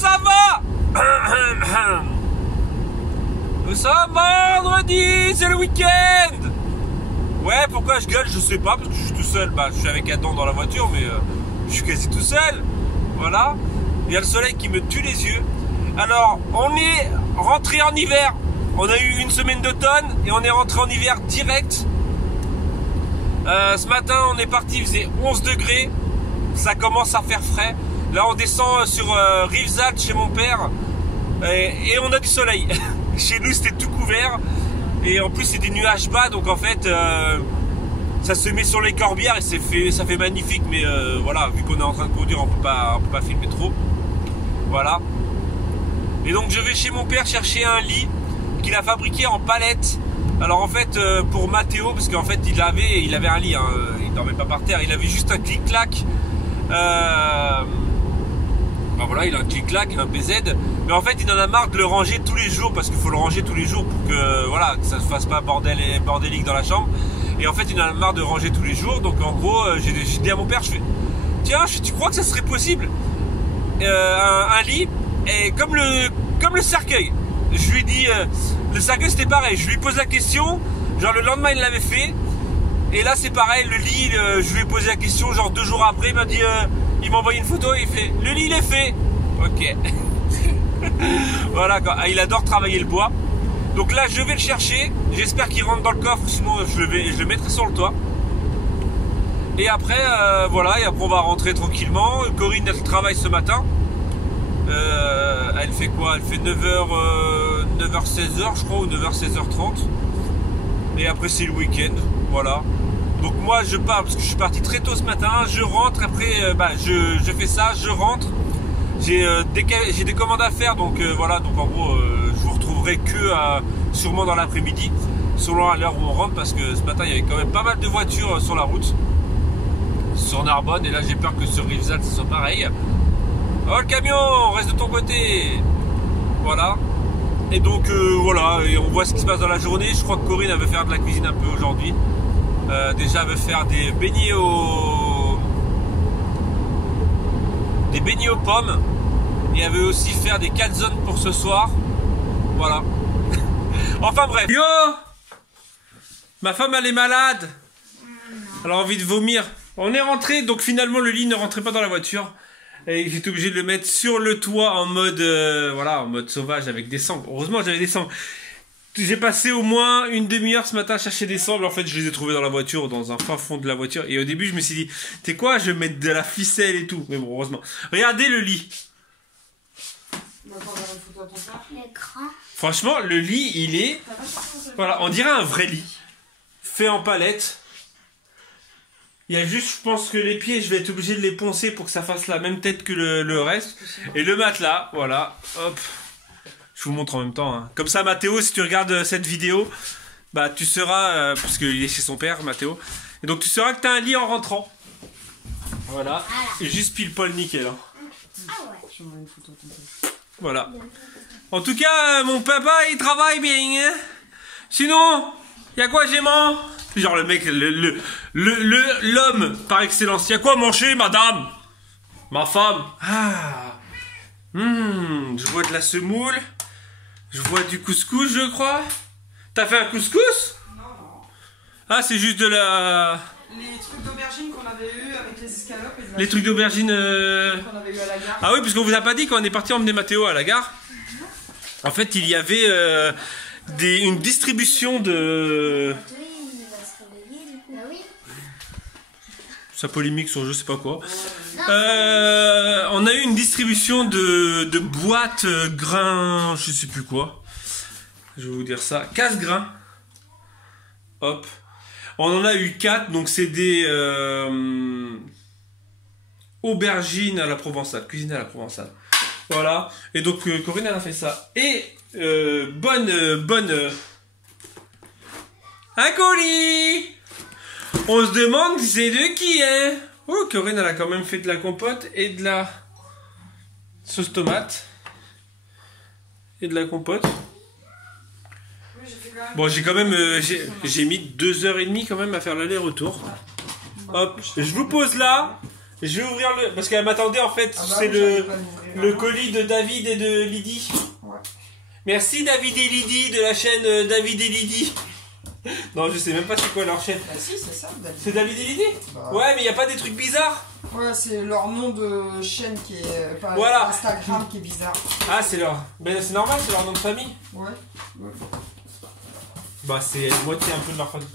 ça va? Nous sommes vendredi, c'est le week-end. Ouais, pourquoi je gueule? Je sais pas, parce que je suis tout seul. Bah, je suis avec Adam dans la voiture, mais je suis quasi tout seul. Voilà. Il y a le soleil qui me tue les yeux. Alors, on est rentré en hiver. On a eu une semaine d'automne et on est rentré en hiver direct. Ce matin, on est parti, il faisait 11 degrés. Ça commence à faire frais. Là, on descend sur Rivesaltes chez mon père. Et on a du soleil. Chez nous, c'était tout couvert. Et en plus, c'est des nuages bas. Donc, en fait, ça se met sur les corbières et ça fait magnifique. Mais voilà, vu qu'on est en train de conduire, on peut pas filmer trop. Voilà. Et donc, je vais chez mon père chercher un lit qu'il a fabriqué en palette. Alors en fait pour Mathéo, parce qu'en fait il avait un lit, hein, il dormait pas par terre, il avait juste un clic-clac. Ben voilà, il a un clic-clac, un BZ. Mais en fait il en a marre de le ranger tous les jours, parce qu'il faut le ranger tous les jours pour que voilà, que ça ne se fasse pas bordélique dans la chambre. Et en fait il en a marre de ranger tous les jours. Donc en gros j'ai dit à mon père, je fais tiens, tu crois que ça serait possible un lit et comme le cercueil. Je lui ai dit, le cercueil c'était pareil, je lui pose la question, genre le lendemain il l'avait fait, et là c'est pareil, le lit, je lui ai posé la question, genre 2 jours après, il m'a dit, il m'a envoyé une photo et il fait, le lit il est fait. Ok. Voilà, il adore travailler le bois. Donc là je vais le chercher, j'espère qu'il rentre dans le coffre, sinon je le mettrai sur le toit. Et après, voilà, et après on va rentrer tranquillement. Corinne elle travaille ce matin. Elle fait quoi? Elle fait 9h-16h je crois, ou 9h-16h30. Et après c'est le week-end, voilà. Donc moi je pars parce que je suis parti très tôt ce matin. Je rentre, après je fais ça, je rentre. J'ai des commandes à faire, donc voilà. Donc en gros je vous retrouverai que sûrement dans l'après-midi, selon à l'heure où on rentre, parce que ce matin il y avait quand même pas mal de voitures sur la route, sur Narbonne. Et là j'ai peur que sur Rivesaltes ce soit pareil. Oh le camion, reste de ton côté. Voilà. Et donc voilà, et on voit ce qui se passe dans la journée. Je crois que Corinne elle veut faire de la cuisine un peu aujourd'hui. Déjà elle veut faire des beignets aux pommes. Et elle veut aussi faire des calzones pour ce soir. Voilà. Enfin bref. Yo, ma femme elle est malade. Elle a envie de vomir. On est rentré, donc finalement le lit ne rentrait pas dans la voiture. Et j'étais obligé de le mettre sur le toit en mode voilà, en mode sauvage avec des sangles. Heureusement j'avais des sangles. J'ai passé au moins une demi-heure ce matin à chercher des sangles. En fait je les ai trouvées dans la voiture, dans un fin fond de la voiture. Et au début je me suis dit, t'es quoi, je vais mettre de la ficelle et tout. Mais bon, heureusement. Regardez le lit. L'écran. Franchement le lit il est, voilà, on dirait un vrai lit. Fait en palette. Il y a juste, je pense que les pieds, je vais être obligé de les poncer pour que ça fasse la même tête que le reste. Et le matelas, voilà, hop. Je vous montre en même temps. Hein. Comme ça, Mathéo, si tu regardes cette vidéo, bah tu sauras, parce qu'il est chez son père, Mathéo. Et donc tu sauras que tu as un lit en rentrant. Voilà. Et juste pile poil nickel. Hein. Ah ouais. Voilà. En tout cas, mon papa, il travaille bien. Hein. Sinon, il y a quoi, Gément? Genre le mec, l'homme par excellence. Il y a quoi à manger, madame? Ma femme. Ah. Je vois de la semoule. Je vois du couscous, je crois. T'as fait un couscous? Non. Ah, c'est juste de la... Les trucs d'aubergine qu'on avait eu avec les escalopes et de la... Les trucs d'aubergine... qu'on avait eu à la gare. Ah oui, parce qu'on vous a pas dit quand on est parti emmener Mathéo à la gare. En fait, il y avait une distribution de... sa polémique sur je sais pas quoi. On a eu une distribution de boîtes grains, je sais plus quoi. Je vais vous dire ça. Casse-grains. Hop. On en a eu 4, donc c'est des aubergines à la provençale, cuisine à la provençale. Voilà. Et donc Corinne elle a fait ça. Et un colis. On se demande c'est de qui, hein? Oh, Corinne, elle a quand même fait de la compote et de la sauce tomate. Et de la compote. Oui, j'ai fait quand même... Bon, j'ai quand même... j'ai mis 2h30 quand même à faire l'aller-retour. Hop, je vous pose là. Je vais ouvrir le... Parce qu'elle m'attendait en fait, Ah bah c'est oui, j'avais pas l'ouvrir le avant. colis de David et de Lydie. Ouais. Merci David et Lydie de la chaîne David et Lydie. Non, je sais même pas c'est quoi leur chaîne. Bah si, c'est ça, David. C'est David et Lydie? Bah, Ouais, mais il n'y a pas des trucs bizarres? Ouais, c'est leur nom de chaîne qui est... Enfin, Voilà. Instagram qui est bizarre. Ah, c'est leur... Ben, c'est normal, c'est leur nom de famille. Ouais. Ouais. Bah, c'est la moitié un peu de leur famille.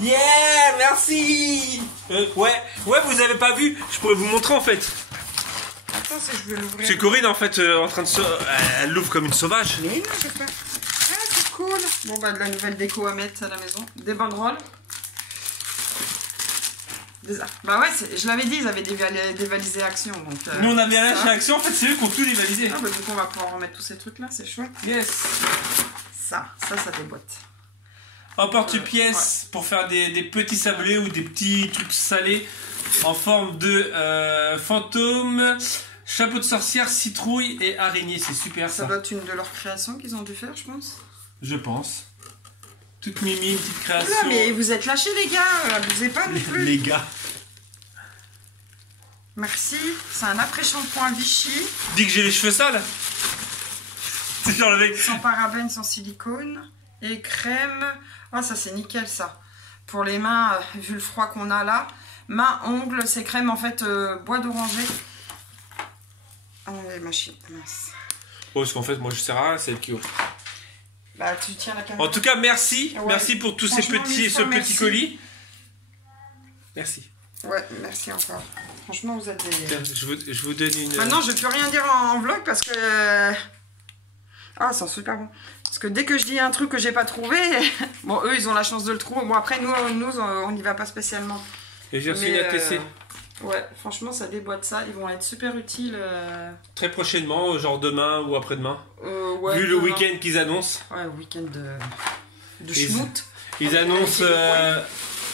Yeah, merci. Ouais, vous avez pas vu. Je pourrais vous montrer en fait. Attends, je vais l'ouvrir. C'est Corinne en fait en train de elle l'ouvre comme une sauvage. Mais non, j'ai pas... Ah, c'est cool. Bon, bah, de la nouvelle déco à mettre à la maison. Des banderoles. Bah ouais, je l'avais dit, ils avaient dévalisé Action. Donc, Nous on avait ça. lâché Action, en fait c'est eux qui ont tout dévalisé. Ah, bah, du coup, on va pouvoir remettre tous ces trucs là, c'est chouette. Yes. Ça déboîte. Un porte-pièce pour faire des petits sablés ou des petits trucs salés en forme de fantôme, chapeau de sorcière, citrouille et araignée. C'est super Ça ça. doit être une de leurs créations qu'ils ont dû faire, je pense. Je pense. Toute mimi, une petite création. Là, mais vous êtes lâchés, les gars, abusez pas non plus. Les gars. Merci, c'est un après-shampoing Vichy, Dis que j'ai les cheveux sales. C'est genre le mec. sans parabènes, sans silicone, et crème. Ah, ça c'est nickel ça. Pour les mains, vu le froid qu'on a là. Mains, ongles, c'est crème en fait bois d'oranger. Ah, les machines, mince. Oh, parce qu'en fait, moi je sers à rien, c'est elle qui ouvre. Bah, tu tiens la caméra. En tout cas, merci. Ouais. Merci pour tous ces Franchement, petits, mille ce fois, petit merci. colis. Merci. Ouais, merci encore. Franchement, vous êtes des... Tiens, je vous donne une. Maintenant, je peux rien dire en vlog parce que... Ah, c'est super bon. Parce que dès que je dis un truc que j'ai pas trouvé... Bon, eux, ils ont la chance de le trouver. Bon, après, nous on n'y va pas spécialement. Et j'ai reçu une Mais, ATC. Ouais, franchement, ça déboîte ça. Ils vont être super utiles. Très prochainement, genre demain ou après-demain. Ouais, Vu le demain. week-end qu'ils annoncent. Ouais, week-end de Ils- schmout. Ils annoncent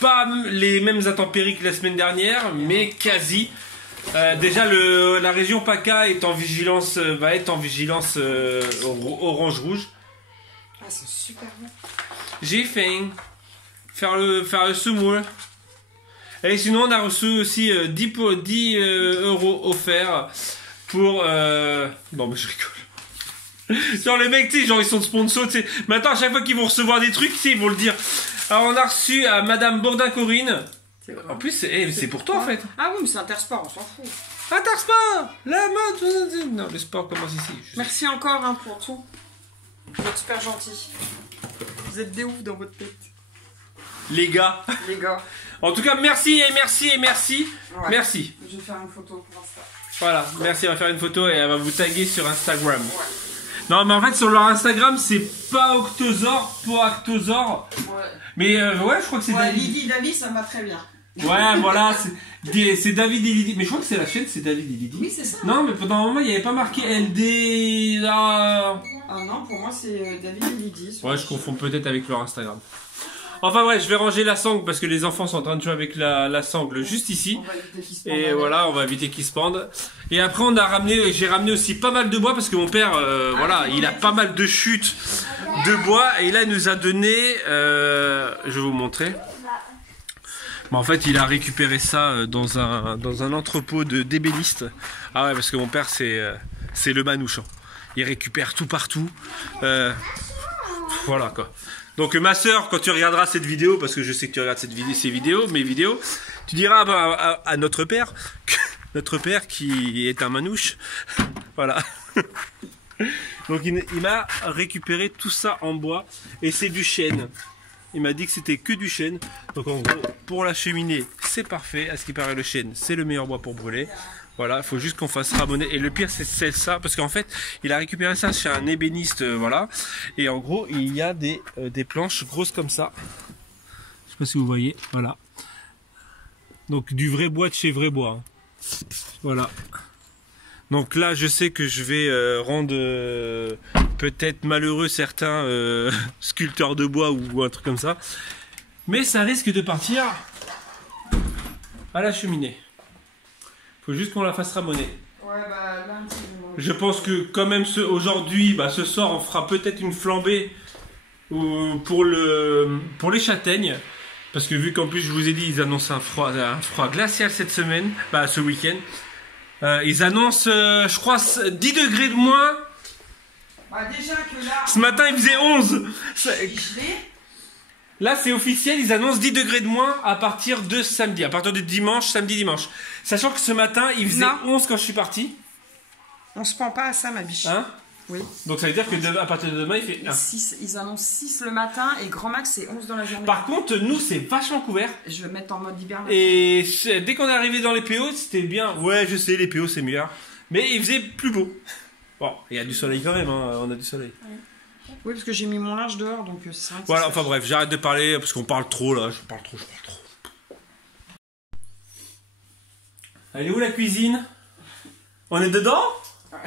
pas les mêmes intempéries que la semaine dernière, mais quasi. Déjà, la région PACA est en vigilance, va être en vigilance orange-rouge. Ah, c'est super bon. J'ai faim. Faire le semoule. Et sinon, on a reçu aussi 10 euros offerts pour... Non, mais je rigole. Genre, les mecs, tu sais, genre, ils sont sponsors, tu sais. Maintenant, à chaque fois qu'ils vont recevoir des trucs, tu sais, ils vont le dire. Alors, on a reçu à Madame Bourdin-Corinne. En plus, c'est pour toi, en fait. Ah oui, mais c'est Intersport, on s'en fout. Intersport, la mode. Non, le sport commence ici. Merci encore hein, pour tout. Vous êtes super gentils. Vous êtes des oufs dans votre tête. Les gars. Les gars. En tout cas, merci et merci et merci. Ouais. Merci. Je vais faire une photo pour Insta. Voilà, merci, elle va faire une photo et elle va vous taguer sur Instagram. Ouais. Non, mais en fait, sur leur Instagram, c'est pas Octosaur, pas Actosaur. Ouais. Mais ouais, je crois que c'est Ouais, David. Lydie, David, ça me va très bien. Ouais, voilà, c'est David et Lydie. Mais je crois que c'est la chaîne, c'est David et Lydie. Oui, c'est ça. Non, mais pendant un moment, il n'y avait pas marqué LD. Ah non, pour moi, c'est David et Lydie. Ouais, je confonds peut-être avec leur Instagram. Enfin bref, je vais ranger la sangle parce que les enfants sont en train de jouer avec la sangle juste ici. On va éviter qu'ils se pendent Et avec. voilà, on va éviter qu'ils se pendent. Et après, j'ai ramené aussi pas mal de bois parce que mon père, voilà, il a pas mal de chutes de bois et là, il nous a donné, je vais vous montrer. Bon, en fait, il a récupéré ça dans un entrepôt d'ébénistes. Ah ouais, parce que mon père, c'est le manouche. Hein. Il récupère tout partout. Voilà quoi. Donc ma soeur, quand tu regarderas cette vidéo, parce que je sais que tu regardes mes vidéos, tu diras à notre père qui est un manouche. Voilà. Donc il m'a récupéré tout ça en bois et c'est du chêne. Il m'a dit que c'était que du chêne. Donc en gros, pour la cheminée, c'est parfait. À ce qui paraît, le chêne, c'est le meilleur bois pour brûler. Voilà, il faut juste qu'on fasse ramoner. Et le pire, c'est ça, parce qu'en fait, il a récupéré ça chez un ébéniste, voilà. Et en gros, il y a des planches grosses comme ça. Je sais pas si vous voyez, voilà. Donc du vrai bois de chez vrai bois. Hein. Voilà. Donc là, je sais que je vais rendre peut-être malheureux certains sculpteurs de bois ou un truc comme ça. Mais ça risque de partir à la cheminée. Faut juste qu'on la fasse ramoner. Ouais, bah là, un petit peu. Je pense que quand même aujourd'hui, ce soir, on fera peut-être une flambée pour les châtaignes. Parce que vu qu'en plus, je vous ai dit, ils annoncent un froid glacial cette semaine, bah ce week-end. Ils annoncent, je crois, 10 degrés de moins. Bah, déjà que là... Ce matin, il faisait 11. gelé. Là, c'est officiel, ils annoncent 10 degrés de moins à partir de samedi, à partir de dimanche, samedi, dimanche. Sachant que ce matin, il faisait 11 quand je suis parti. On se prend pas à ça, ma biche. Hein? Oui. Donc ça veut dire que à partir de demain, il fait 1. 6, ils annoncent 6 le matin et grand max c'est 11 dans la journée. Par contre, nous, c'est vachement couvert. Je vais mettre en mode hibernation. Et dès qu'on est arrivé dans les PO, c'était bien. Ouais, je sais, les PO, c'est meilleur. Mais il faisait plus beau. Bon, il y a du soleil quand même, hein. On a du soleil. Oui, parce que j'ai mis mon linge dehors, donc c'est vrai que voilà, enfin bref, j'arrête de parler parce qu'on parle trop là. Je parle trop. Elle est où la cuisine? On est dedans?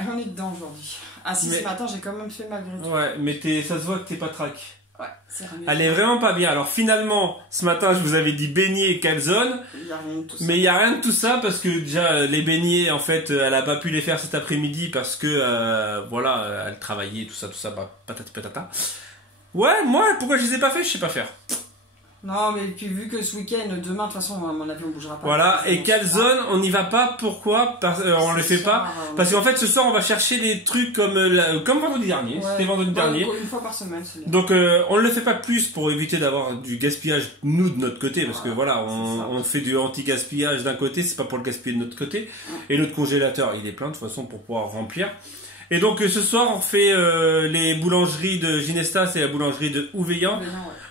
On est dedans aujourd'hui. Ah si, ce matin j'ai quand même fait malgré tout. Ouais, mais ça se voit que t'es pas trac. Ouais, c'est rien. Elle est vraiment pas bien. Alors finalement, ce matin, je vous avais dit beignets et calzone. Il y a rien de tout ça. Mais il y a rien de tout ça parce que déjà les beignets, en fait, elle a pas pu les faire cet après-midi parce que voilà, elle travaillait, tout ça, bah, patati patata. Ouais, moi, pourquoi je les ai pas fait? Je sais pas faire. Non, mais puis vu que ce week-end, demain, de toute façon, à mon avis, on bougera pas. Voilà, et calzone, on n'y va pas. Pourquoi? On le fait pas. Parce qu'en fait, ce soir, on va chercher des trucs comme vendredi dernier. Ouais. C'était vendredi dernier. Une fois par semaine, c'est bien. Donc, on ne le fait pas plus pour éviter d'avoir du gaspillage, nous, de notre côté. Parce que voilà, on fait du anti-gaspillage d'un côté, c'est pas pour le gaspiller de notre côté. Et notre congélateur, il est plein, de toute façon, pour pouvoir remplir. Et donc, ce soir, on fait les boulangeries de Ginestas et la boulangerie de Ouveillan.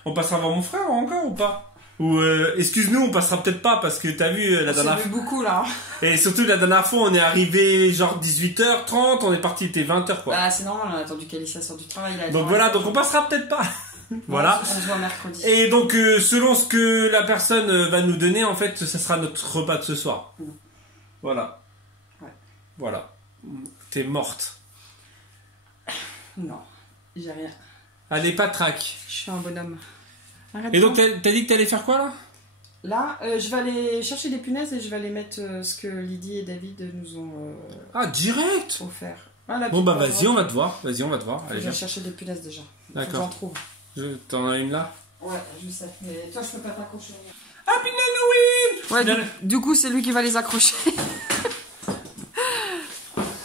On passera voir mon frère encore ou pas? Ou excuse-nous, on passera peut-être pas parce que t'as vu la dernière fois. beaucoup là. Et surtout la dernière fois, on est arrivé genre 18h30, on est parti, il était 20h quoi. Bah c'est normal, on a attendu qu'Alicia sorte du travail. Donc voilà, donc on passera peut-être pas. Voilà. On se voit mercredi. Et donc selon ce que la personne va nous donner, en fait, ça sera notre repas de ce soir. Voilà. Ouais. Voilà. T'es morte. Non, j'ai rien. Allez, pas trac. Je suis un bonhomme. Arrête. Et donc t'as dit que t'allais faire quoi là? Là, je vais aller chercher des punaises et je vais aller mettre ce que Lydie et David nous ont Ah, direct offert. Voilà, bon bah vas-y, on va te voir. Vas-y, on va te voir. Allez, je vais chercher des punaises déjà. D'accord. J'en trouve. T'en as une là? Ouais, je sais. Mais toi, je peux pas t'accrocher. Happy Halloween! Ouais, du coup, c'est lui qui va les accrocher.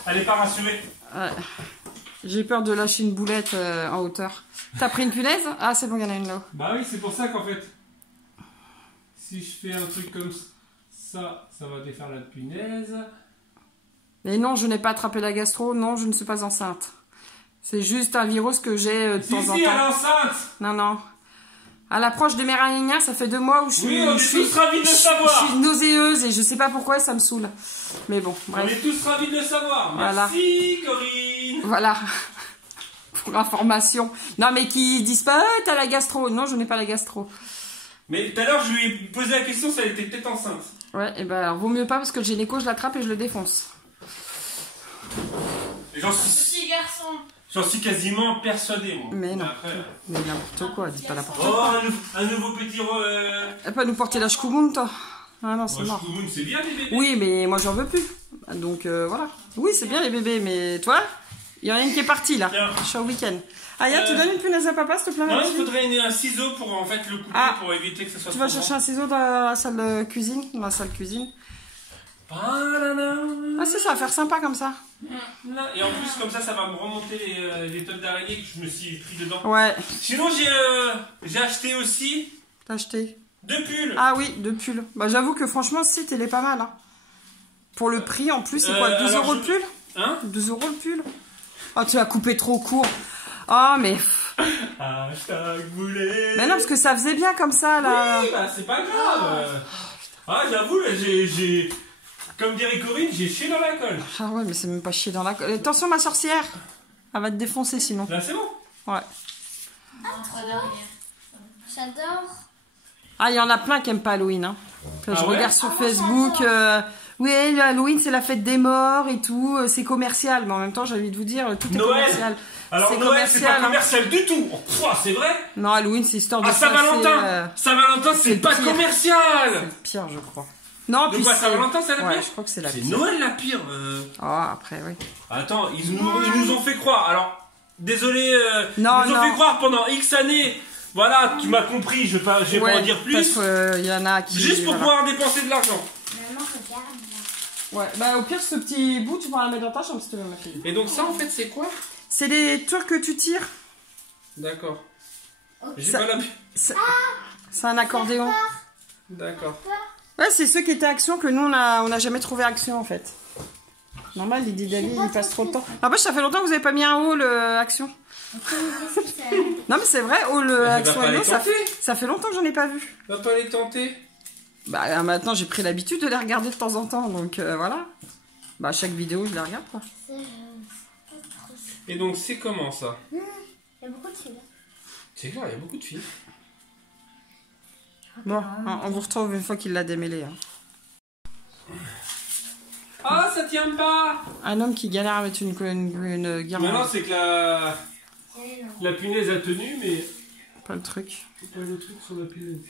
Elle est pas rassurée. Ouais. J'ai peur de lâcher une boulette en hauteur. T'as pris une punaise? Ah, c'est bon, il y en a une là. Bah oui, c'est pour ça qu'en fait, si je fais un truc comme ça, ça va défaire la punaise. Mais non, je n'ai pas attrapé la gastro. Non, je ne suis pas enceinte. C'est juste un virus que j'ai de temps en temps. Si, elle est enceinte! Non, non. À l'approche des Méraniens, ça fait 2 mois où je suis... Oui, on est tous ravis de le savoir. Je suis nauséeuse et je sais pas pourquoi ça me saoule. Mais bon, bref. On est tous ravis de le savoir. Voilà. Merci, Corinne. Voilà. Pour information. Non, mais qui disent pas, t'as la gastro. Non, je n'ai pas la gastro. Mais tout à l'heure, je lui ai posé la question si elle était peut-être enceinte. Ouais, et ben alors, vaut mieux pas parce que le gynéco, je l'attrape et je le défonce. Petit garçon. J'en suis quasiment persuadé, moi. Mais non. Après, Mais n'importe quoi, dis pas n'importe quoi. oh, un nouveau petit... Elle peut nous porter la shkoumoun, toi. Ah non, c'est mort. C'est bien, les bébés. Oui, mais moi, j'en veux plus. Donc, voilà. Oui, c'est bien les bébés, mais toi, il y en a une qui est partie, là. Tiens. Je suis au week-end. Aya, tu donnes une punaise à papa, s'il te plaît? Non, il Maxime faudrait un ciseau pour en fait le couper, pour éviter que ça soit Tu vas trop chercher un ciseau dans la salle de cuisine? Dans la salle cuisine. Ah, ça va faire sympa comme ça. Et en plus, comme ça va me remonter les toiles d'araignée que je me suis pris dedans. Ouais. Sinon, j'ai acheté aussi T'as acheté? 2 pulls. Ah oui, 2 pulls. Bah, j'avoue que franchement, le site, il est pas mal. Hein. Pour le prix, en plus, c'est quoi? 12 € le pull? Hein? 12 € le pull? Oh, tu as coupé trop court. Oh, mais... Hashtag boulet. Mais non, parce que ça faisait bien comme ça, là. Oui, bah c'est pas grave. Ah, j'avoue, là, j'ai... Comme dirait Corinne, j'ai chié dans la colle. Ah ouais, mais c'est même pas chier dans la colle. Attention, ma sorcière. Elle va te défoncer, sinon. Là, c'est bon. Ouais. J'adore. Ah, il y en a plein qui aiment pas Halloween. Hein. Quand je ouais regarde sur Facebook, oui, Halloween, c'est la fête des morts et tout, c'est commercial. Mais en même temps, j'ai envie de vous dire, tout est Noël. commercial. Alors, Noël, c'est pas commercial du tout. C'est vrai? Non, Halloween, c'est histoire de Ah, Saint-Valentin. Saint-Valentin, c'est pas commercial. C'est le pire, je crois. Non, donc, quoi, Saint-Valentin, c'est la pire? Ouais, je crois que c'est la pire. C'est Noël la pire. Ah, après, oui. Attends, ils nous ont fait croire. Alors, désolé, Non, ils nous ont fait croire pendant X années Voilà, tu m'as compris, je vais pas en dire plus. Parce qu'il y en a qui... Juste pour pouvoir dépenser de l'argent. Maman, regarde là. Ouais, bah au pire, ce petit bout, tu pourras le mettre dans ta chambre si tu veux, ma fille. Et donc ça, en fait, c'est quoi? C'est les trucs que tu tires. D'accord. J'ai Ça- pas la... C'est un accordéon. D'accord. Ouais, c'est ceux qui étaient Action que nous, on a jamais trouvé Action, en fait. Normal, Lydie Dali, il passe trop de temps. En plus, ça fait longtemps que vous avez pas mis un haul Action. Non, mais c'est vrai, haul Action pas les Hello, tenter. ça fait longtemps que j'en ai pas vu. Va pas les tenter. Bah, maintenant, j'ai pris l'habitude de les regarder de temps en temps, donc voilà. Bah, chaque vidéo, je les regarde, quoi. Et donc, c'est comment ça? Il y a beaucoup de filles. C'est clair, il y a beaucoup de filles. Bon, on vous retrouve une fois qu'il l'a démêlé. Hein. Ah, ça tient pas! Un homme qui galère avec une guirlande. Maintenant, c'est que la punaise a tenu, mais Pas le truc. pas le truc sur la punaise.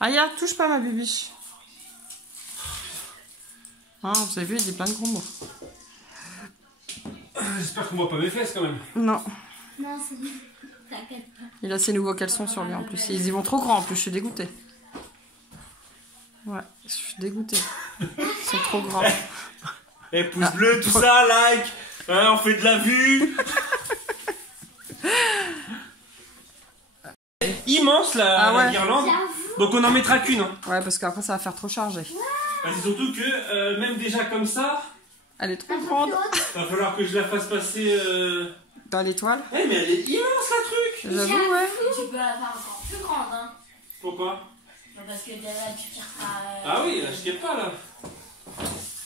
Ah, regarde, touche pas ma bibiche. Ah, vous avez vu, il dit plein de gros mots. J'espère qu'on voit pas mes fesses quand même. Non, Non, c'est... T'inquiète pas. il a ses nouveaux caleçons sur lui en plus. Ils y vont trop grands en plus, je suis dégoûtée. Ouais, je suis dégoûtée. Ils sont trop grands. Eh, pouce bleu, tout ça, like! Hein, on fait de la vue! Immense Ah ouais. la guirlande. Donc on en mettra qu'une. Hein. Ouais, parce qu'après ça va faire trop chargé. Bah, c'est surtout que même déjà comme ça, Elle est trop grande. va falloir que je la fasse passer. Dans l'étoile. Eh, mais elle est immense la truc! J'avoue, ouais. Tu peux la faire encore plus grande, hein. Pourquoi? Parce que là, tu tireras... Ah oui, là je tire pas là.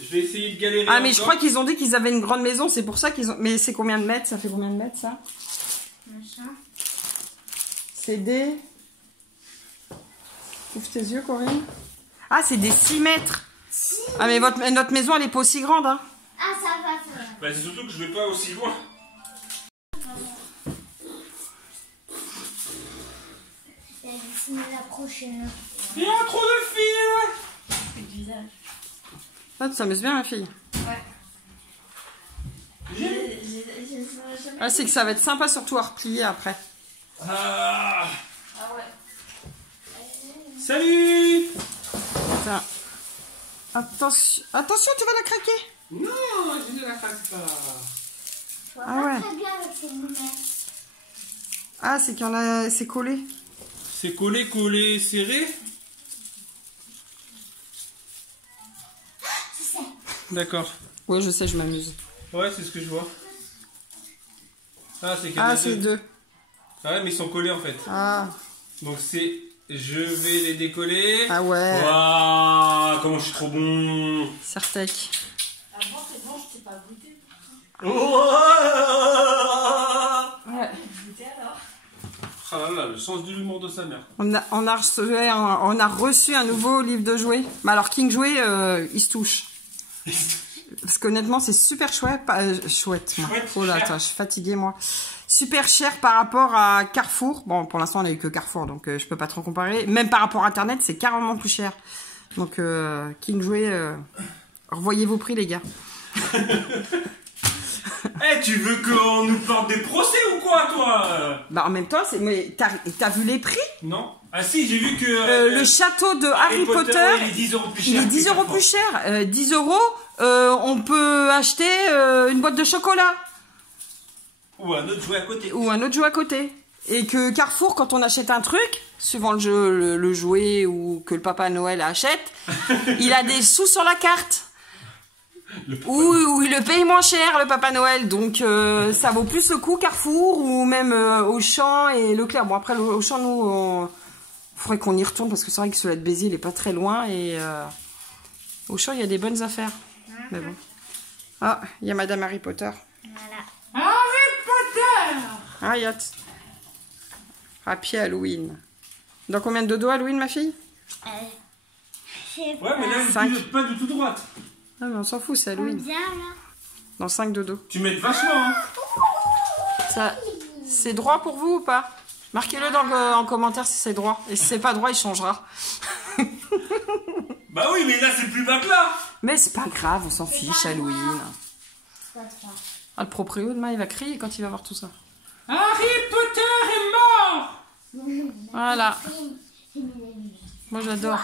Je vais essayer de galérer. Ah, mais je encore. crois qu'ils ont dit qu'ils avaient une grande maison, c'est pour ça qu'ils ont. Mais c'est combien de mètres? Ça fait combien de mètres ça? Machin. C'est des. Ouvre tes yeux, Corinne. Ah, c'est des 6 mètres. Ah, mais notre maison, elle est pas aussi grande, hein. Ah, ça va faire. Bah, c'est surtout que je vais pas aussi loin. Elle va dessiner la prochaine. Il y a trop de filles! Le visage. Ah, tu t'amuses bien, ma fille. Ouais. Ah, c'est que ça va être sympa, surtout à replier après. Ah. Ah ouais. Salut! Attends. Attention, tu vas la craquer. Non, je ne la craque pas. Je vois Ah pas ouais. très bien avec ces lunettes. Ah, c'est qu'il y en a. C'est collé. C'est collé, serré? Je sais. D'accord. Ouais, je sais, je m'amuse. Ouais, c'est ce que je vois. Ah, c'est qu'il y en Ah, a c'est deux. deux. Ah ouais, mais ils sont collés en fait. Ah, Donc c'est... Je vais les décoller. ah ouais. Waouh, comment je suis trop bon. Certec. Ah bon, c'est bon, je t'ai pas goûté. Ouais. Goûté alors. Ah là là, le sens de l'humour de sa mère. On a reçu un nouveau livre de jouets. Mais alors, King Jouet, il se touche. Parce qu'honnêtement, c'est super chouette. Chouette, moi. Chouette, Oh là, cher. attends, je suis fatiguée, moi. Super cher par rapport à Carrefour. Bon, pour l'instant, on a eu que Carrefour, donc je peux pas trop comparer. Même par rapport à Internet, c'est carrément plus cher. Donc, King Jouet, revoyez vos prix, les gars. Eh, tu veux qu'on nous porte des procès ou quoi, toi? Bah, en même temps, mais t'as vu les prix? Non. Ah si, j'ai vu que... Le château de Harry Potter, ouais, il est 10 € plus cher. il est 10 € plus cher. 10 €, on peut acheter une boîte de chocolat. Ou un autre jouet à côté. Ou un autre jouet à côté. Et que Carrefour, quand on achète un truc, suivant le jeu, le jouet ou que le Papa Noël achète, il a des sous sur la carte. Ou il le paye moins cher, le Papa Noël. Donc ça vaut plus le coup Carrefour ou même Auchan et Leclerc. Bon, après, Auchan, nous, il faudrait qu'on y retourne parce que c'est vrai que celui de Béziers, il est pas très loin. Et Auchan, il y a des bonnes affaires. Mais bon. Ah, il y a Madame Harry Potter. Voilà. Ah, yacht. Happy Halloween. Dans combien de dodo Halloween, ma fille? Je sais Ouais, mais là, je Cinq. suis pas du tout droite. Ah, mais on s'en fout, c'est Halloween. Combien là? Dans 5 dodo. Tu m'aides vachement, hein. Ça, c'est droit pour vous ou pas? Marquez-le en commentaire si c'est droit. Et si c'est pas droit, il changera. Bah oui, mais là, c'est plus bas que là. Mais c'est pas grave, on s'en fiche, Halloween. C'est pas trop. Ah, le proprio demain, il va crier quand il va voir tout ça. Harry Voilà. Moi j'adore.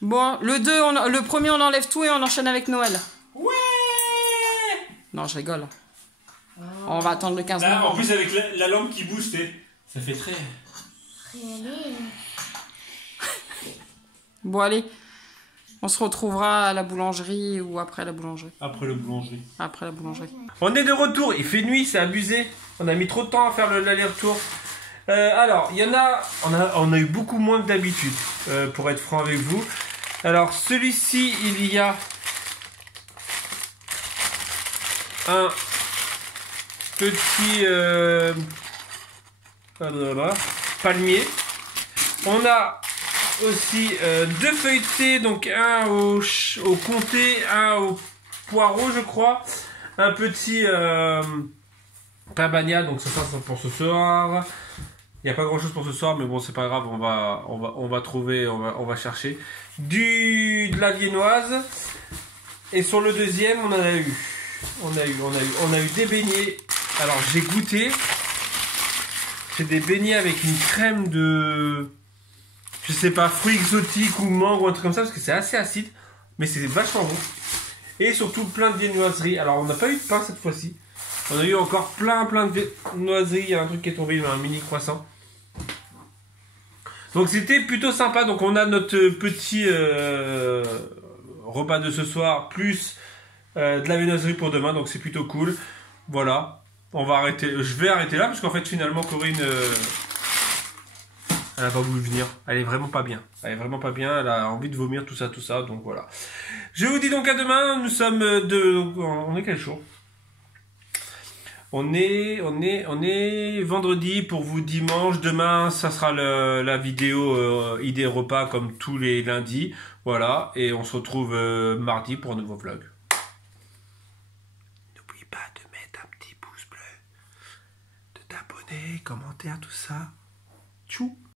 Bon, le premier on enlève tout et on enchaîne avec Noël. Ouais. Non, je rigole. On va attendre le 15 Là, novembre. en plus avec la lampe qui bouge, ça fait très... Bon allez, on se retrouvera à la boulangerie ou après la boulangerie. Après le boulangerie. Après la boulangerie. On est de retour, il fait nuit, c'est abusé. On a mis trop de temps à faire l'aller-retour. Alors, il y en a, on a eu beaucoup moins que d'habitude, pour être franc avec vous. Alors, celui-ci, il y a un petit palmier. On a aussi deux feuilletés, donc un au comté, un au poireau, je crois. Un petit pain bagna, donc ça c'est pour ce soir. Il n'y a pas grand chose pour ce soir, mais bon, c'est pas grave, on va trouver, on va chercher. De la viennoise. Et sur le deuxième, on en a eu. On a eu des beignets. Alors, j'ai goûté. C'est des beignets avec une crème de... Je sais pas, fruits exotiques ou mangue ou un truc comme ça, parce que c'est assez acide. Mais c'est vachement bon. Et surtout, plein de viennoiseries. Alors, on n'a pas eu de pain cette fois-ci. On a eu encore plein de viennoiseries. Il y a un truc qui est tombé, un mini croissant. Donc c'était plutôt sympa. Donc on a notre petit repas de ce soir plus de la viennoiserie pour demain. Donc c'est plutôt cool. Voilà. On va arrêter. Je vais arrêter là parce qu'en fait finalement Corinne elle n'a pas voulu venir. Elle est vraiment pas bien. Elle est vraiment pas bien. Elle a envie de vomir tout ça. Donc voilà. Je vous dis donc à demain. Nous sommes on est quel jour ? On est vendredi pour vous dimanche. Demain, ça sera la vidéo idée repas comme tous les lundis. Voilà. Et on se retrouve mardi pour un nouveau vlog. N'oublie pas de mettre un petit pouce bleu, de t'abonner, commentaire, tout ça. Tchou!